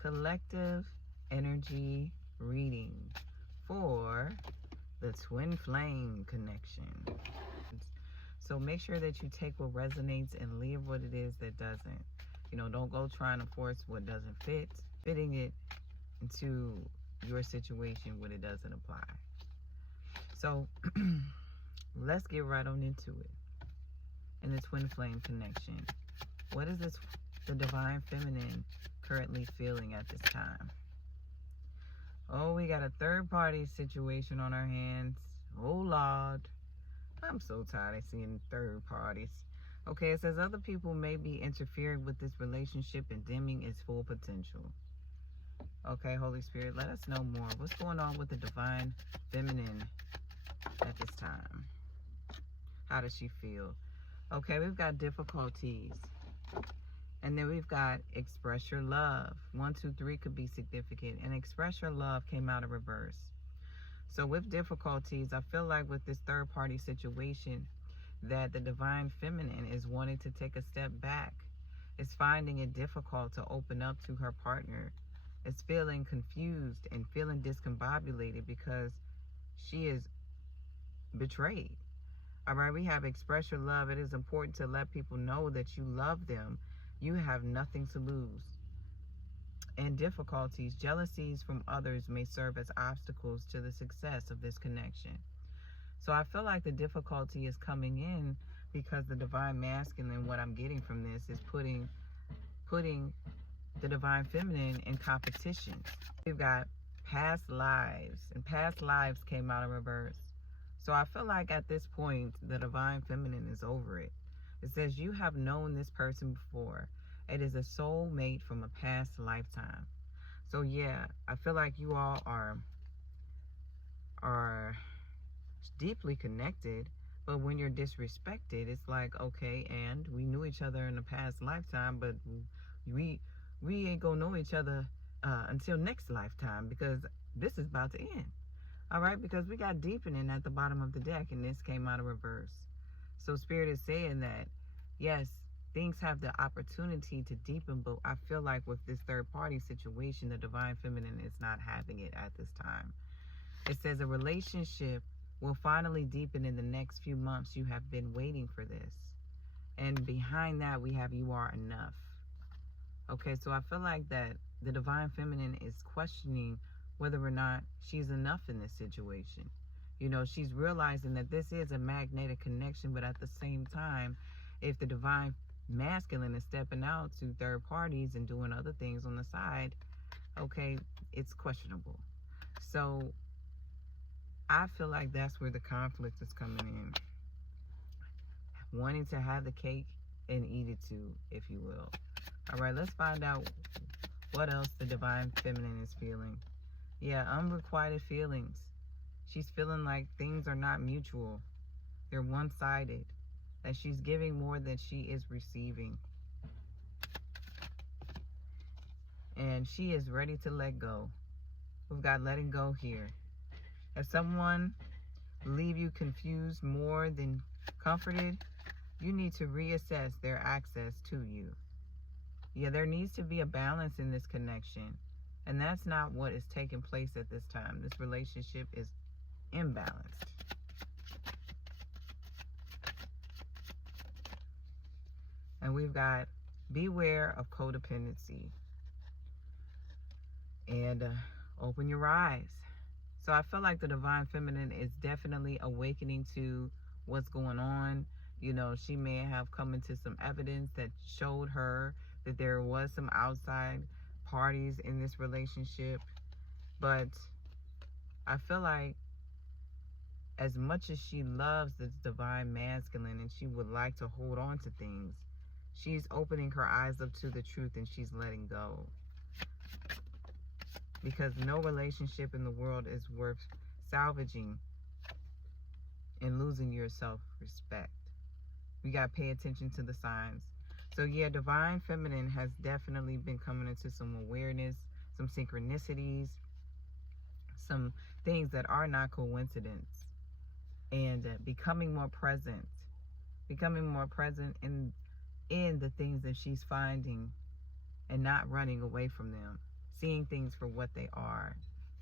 collective energy reading for the twin flame connection. So make sure that you take what resonates and leave what it is that doesn't. Don't go trying to force what doesn't fit, fitting it into your situation when it doesn't apply. So let's get right on into it. In the twin flame connection, what is the divine feminine currently feeling at this time? Oh, we got a third party situation on our hands. Oh, Lord. I'm so tired of seeing third parties. Okay, it says other people may be interfering with this relationship and dimming its full potential. Okay, Holy Spirit, let us know more. What's going on with the divine feminine at this time? How does she feel? Okay, we've got difficulties. And then we've got express your love. 1, 2, 3 could be significant. And express your love came out of reverse. So with difficulties, I feel like with this third party situation that the divine feminine is wanting to take a step back. Is finding it difficult to open up to her partner. Is feeling confused and feeling discombobulated because she is betrayed. All right, we have express your love. It is important to let people know that you love them. You have nothing to lose. And difficulties, jealousies from others may serve as obstacles to the success of this connection. So I feel like the difficulty is coming in because the divine masculine, what I'm getting from this, is putting the divine feminine in competition. We've got past lives, and past lives came out in reverse. So I feel like at this point, the divine feminine is over it. It says you have known this person before. It is a soul mate from a past lifetime. So yeah, I feel like you all are deeply connected, but when you're disrespected, it's like, okay, and we knew each other in a past lifetime, but we ain't gonna know each other until next lifetime because this is about to end. All right, because we got deepening at the bottom of the deck and this came out of reverse. So Spirit is saying that, yes, things have the opportunity to deepen, but I feel like with this third party situation, the divine feminine is not having it at this time. It says a relationship will finally deepen in the next few months. You have been waiting for this. And behind that, we have you are enough. Okay, so I feel like that the divine feminine is questioning whether or not she's enough in this situation. She's realizing that this is a magnetic connection, but at the same time, if the divine masculine is stepping out to third parties and doing other things on the side, okay, it's questionable. So I feel like that's where the conflict is coming in. Wanting to have the cake and eat it too, if you will. All right, let's find out what else the divine feminine is feeling. Yeah, unrequited feelings. She's feeling like things are not mutual. They're one-sided. That she's giving more than she is receiving. And she is ready to let go. We've got letting go here. If someone leave you confused more than comforted, you need to reassess their access to you. Yeah, there needs to be a balance in this connection. And that's not what is taking place at this time. This relationship is imbalanced. And we've got beware of codependency. And open your eyes. So I feel like the divine feminine is definitely awakening to what's going on. She may have come into some evidence that showed her that there was some outside parties in this relationship. But I feel like as much as she loves this divine masculine and she would like to hold on to things, she's opening her eyes up to the truth and she's letting go. Because no relationship in the world is worth salvaging and losing your self-respect. We got to pay attention to the signs. So yeah, divine feminine has definitely been coming into some awareness, some synchronicities, some things that are not coincidence, and becoming more present in the things that she's finding and not running away from them. seeing things for what they are,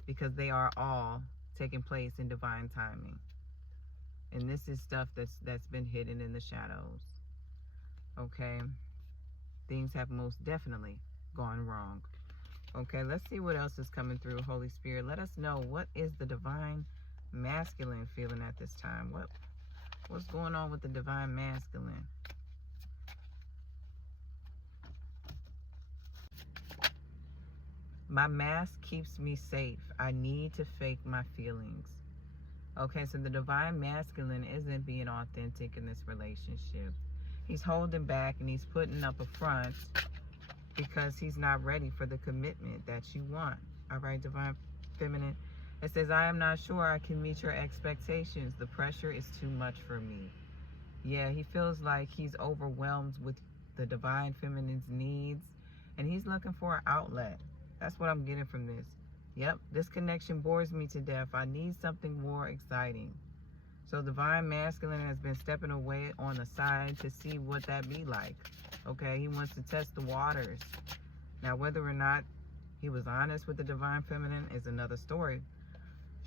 because they are all taking place in divine timing. And this is stuff that's been hidden in the shadows. Okay? Things have most definitely gone wrong. Okay, let's see what else is coming through. Holy Spirit, let us know, what is the divine masculine feeling at this time? What's going on with the divine masculine? My mask keeps me safe. I need to fake my feelings. Okay, so the divine masculine isn't being authentic in this relationship. He's holding back and he's putting up a front because he's not ready for the commitment that you want. All right, divine feminine. It says, I am not sure I can meet your expectations. The pressure is too much for me. Yeah, he feels like he's overwhelmed with the divine feminine's needs, and he's looking for an outlet. That's what I'm getting from this. Yep, this connection bores me to death. I need something more exciting. So divine masculine has been stepping away on the side to see what that be like. Okay, he wants to test the waters. Now, whether or not he was honest with the divine feminine is another story.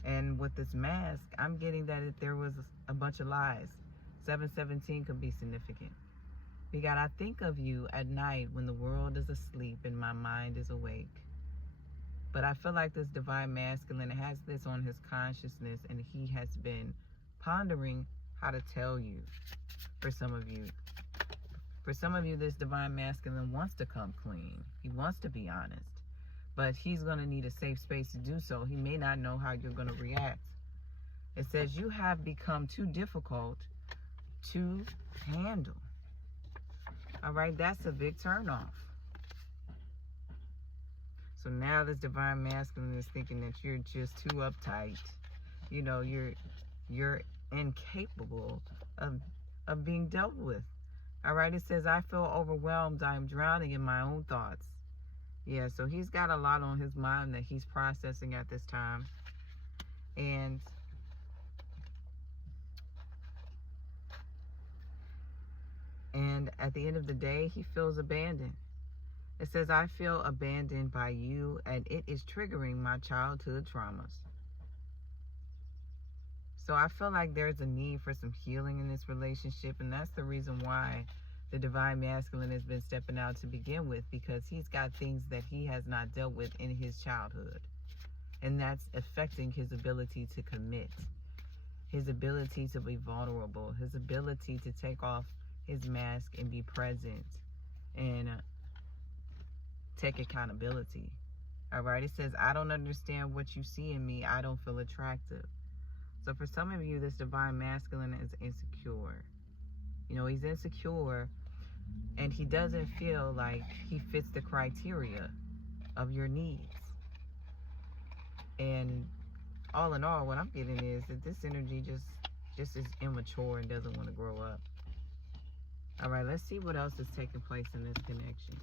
And with this mask, I'm getting that there was a bunch of lies. 717 could be significant. We got, I think of you at night when the world is asleep and my mind is awake. But I feel like this divine masculine has this on his consciousness, and he has been pondering how to tell you. For some of you, this divine masculine wants to come clean. He wants to be honest. But he's going to need a safe space to do so. He may not know how you're going to react. It says you have become too difficult to handle. All right, that's a big turnoff. So now this divine masculine is thinking that you're just too uptight. You know, you're incapable of being dealt with. All right, it says, I feel overwhelmed. I am drowning in my own thoughts. Yeah, so he's got a lot on his mind that he's processing at this time. And at the end of the day, he feels abandoned. It says, I feel abandoned by you, and it is triggering my childhood traumas. So I feel like there's a need for some healing in this relationship, and that's the reason why the divine masculine has been stepping out to begin with, because he's got things that he has not dealt with in his childhood. And that's affecting his ability to commit, his ability to be vulnerable, his ability to take off his mask and be present and take accountability. All right, it says, I don't understand what you see in me. I don't feel attractive. So for some of you, this divine masculine is insecure. You know, he's insecure, and he doesn't feel like he fits the criteria of your needs. And all in all, what I'm getting is that this energy just is immature and doesn't want to grow up. All right, let's see what else is taking place in this connection.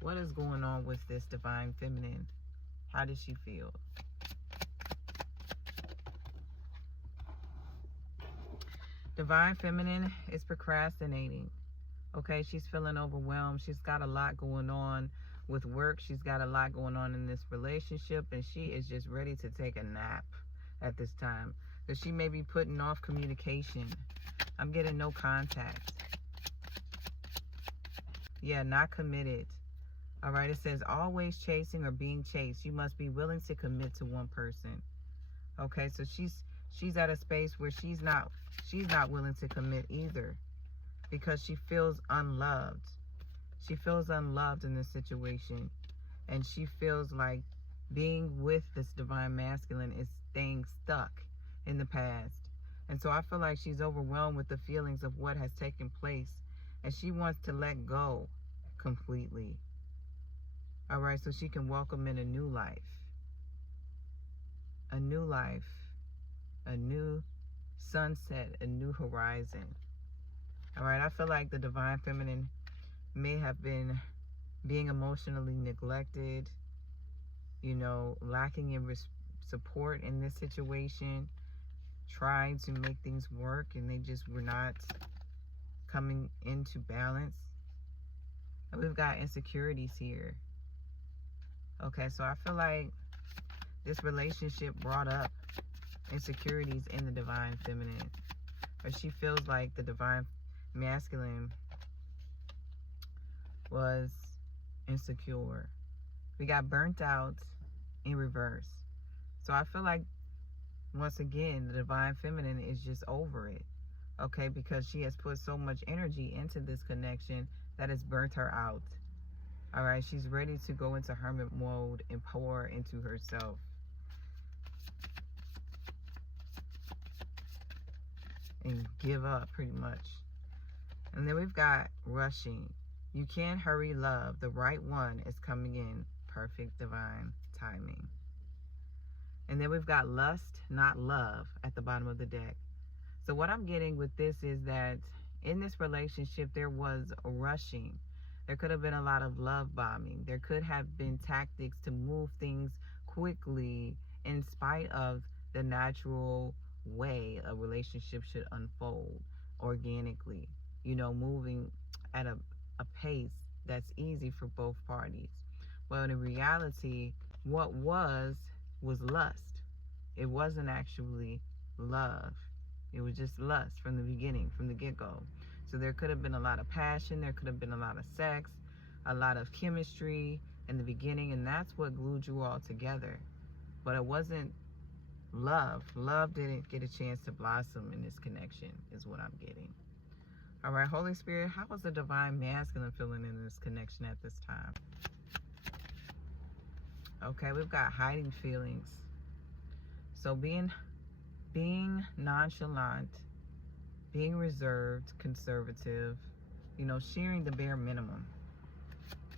What is going on with this divine feminine? How does she feel? Divine feminine is procrastinating. Okay, she's feeling overwhelmed. She's got a lot going on with work. She's got a lot going on in this relationship, and she is just ready to take a nap at this time. So she may be putting off communication. I'm getting no contact. Yeah, not committed. All right, it says always chasing or being chased. You must be willing to commit to one person. Okay, so she's at a space where she's not willing to commit either, because she feels unloved. She feels unloved in this situation, and she feels like being with this divine masculine is staying stuck in the past. And so I feel like she's overwhelmed with the feelings of what has taken place, and she wants to let go completely. All right, so she can welcome in a new life. A new life. A new sunset, a new horizon. All right, I feel like the divine feminine may have been being emotionally neglected, you know, lacking in support in this situation, trying to make things work, and they just were not coming into balance. And we've got insecurities here. Okay, so I feel like this relationship brought up insecurities in the divine feminine, or she feels like the divine masculine was insecure. We got burnt out in reverse. So I feel like, once again, the divine feminine is just over it. Okay, because she has put so much energy into this connection that has burnt her out. All right, she's ready to go into hermit mode and pour into herself. And give up, pretty much. And then we've got rushing. You can't hurry love. The right one is coming in. Perfect divine timing. And then we've got lust, not love, at the bottom of the deck. So what I'm getting with this is that in this relationship, there was rushing. There could have been a lot of love bombing. There could have been tactics to move things quickly in spite of the natural way a relationship should unfold organically. You know, moving at a pace that's easy for both parties. Well, in reality, what was lust. It wasn't actually love. It was just lust from the beginning, from the get-go. So there could have been a lot of passion, there could have been a lot of sex, a lot of chemistry in the beginning, and that's what glued you all together. But it wasn't love. Love didn't get a chance to blossom in this connection, is what I'm getting. All right, Holy Spirit, how is the divine masculine feeling in this connection at this time? Okay, we've got hiding feelings. So being nonchalant, being reserved, conservative, you know, sharing the bare minimum,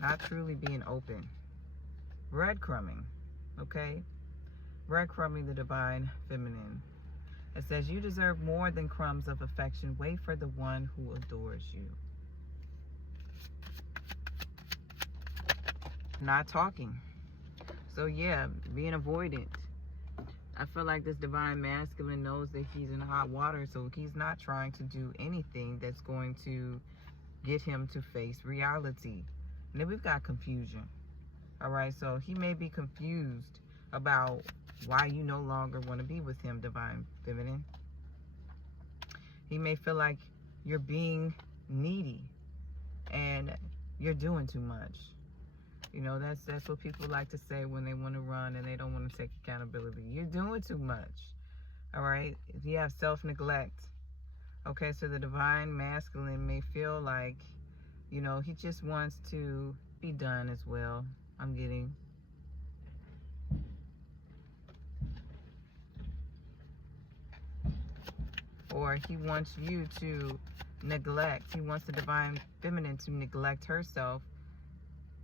not truly being open. Breadcrumbing, okay? Breadcrumbing the divine feminine. It says, you deserve more than crumbs of affection. Wait for the one who adores you. Not talking. So yeah, being avoidant. I feel like this divine masculine knows that he's in hot water, so he's not trying to do anything that's going to get him to face reality. And then we've got confusion. All right, so he may be confused about why you no longer want to be with him, divine feminine. He may feel like you're being needy and you're doing too much. You know, that's what people like to say when they want to run and they don't want to take accountability. You're doing too much. All right, if you have self-neglect. Okay, so the divine masculine may feel like, you know, he just wants to be done as well. I'm getting. Or he wants you to neglect. He wants the divine feminine to neglect herself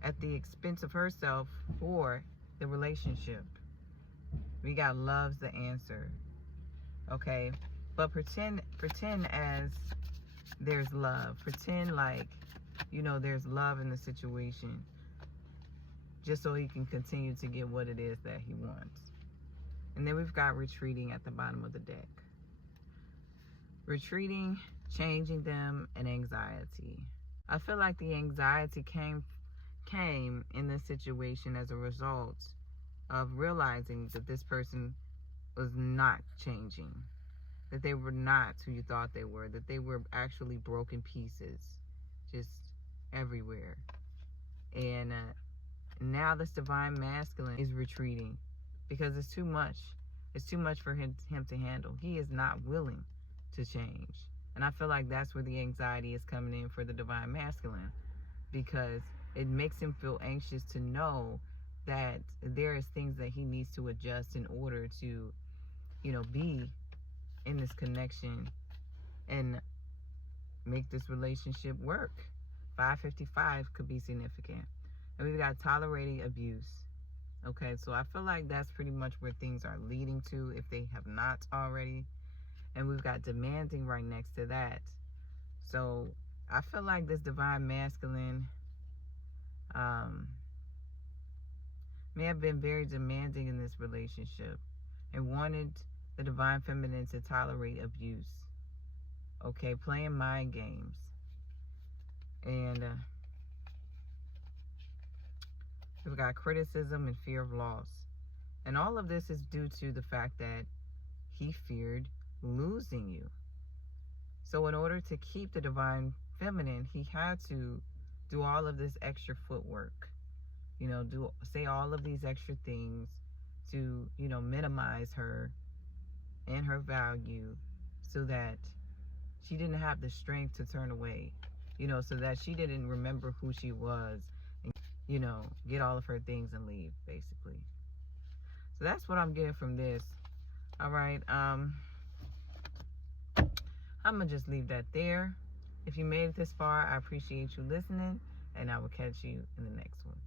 at the expense of herself for the relationship. We got love's the answer. Okay? But pretend as there's love. Pretend like, you know, there's love in the situation. Just so he can continue to get what it is that he wants. And then we've got retreating at the bottom of the deck. Retreating, changing them, and anxiety. I feel like the anxiety came in this situation as a result of realizing that this person was not changing, that they were not who you thought they were, that they were actually broken pieces just everywhere. And now this divine masculine is retreating because it's too much. It's too much for him to handle. He is not willing to change. And I feel like that's where the anxiety is coming in for the divine masculine, because it makes him feel anxious to know that there is things that he needs to adjust in order to, you know, be in this connection and make this relationship work. 555 could be significant. And we've got tolerating abuse. Okay, so I feel like that's pretty much where things are leading to if they have not already. And we've got demanding right next to that. So I feel like this divine masculine may have been very demanding in this relationship and wanted the divine feminine to tolerate abuse. Okay, playing mind games. And We've got criticism and fear of loss. And all of this is due to the fact that he feared losing you. So in order to keep the divine feminine, he had to do all of this extra footwork. Say all of these extra things to, minimize her and her value so that she didn't have the strength to turn away, so that she didn't remember who she was and, get all of her things and leave, basically. So that's what I'm getting from this. All right. I'm going to just leave that there. If you made it this far, I appreciate you listening, and I will catch you in the next one.